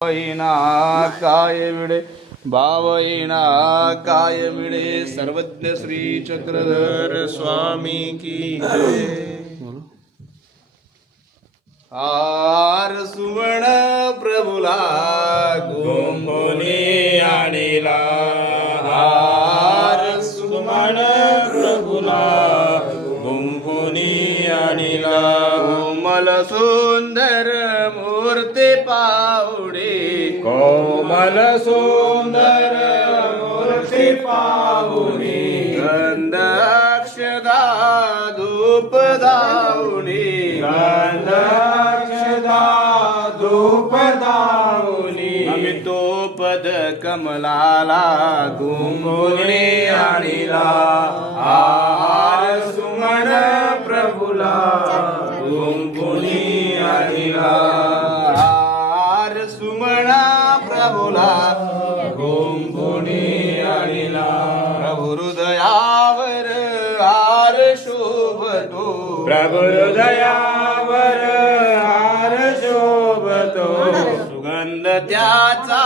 भावईना काय मिळे भावईना काय मिळे सर्वज्ञ श्री चक्रधर स्वामी की जय। हार सुवर्ण प्रभुला गुंबोनी आणिला हार सुवर्ण प्रभुला गुंबोनी आणिला कोमल सुंदर मूर्ती पावडे कोमल सुंदर मूर्ती पावडे गंध अक्षदा धूप दावणी गंध अक्षदा धूप दावणी आम्ही तो पद कमलाला गुंबोनी आणिला हार सुमन प्रभुला गुंबोनी आणिला हार सुमना प्रभुला गुंबोनी आणिला प्रभु हृदयावर हार शोभतो प्रभु हृदयावर हार शोभतो सुगंध त्याचा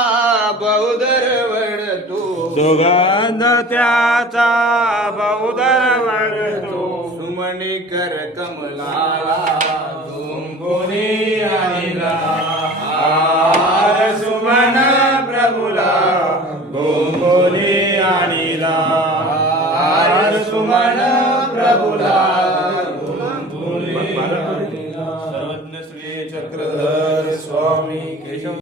बहुदर वडतो सुगंध त्याचा बहुदर वडतो सुमणीकर कमलाला गुंबोनी आणिला हार सुमन प्रभुला गुंबोनी आणिला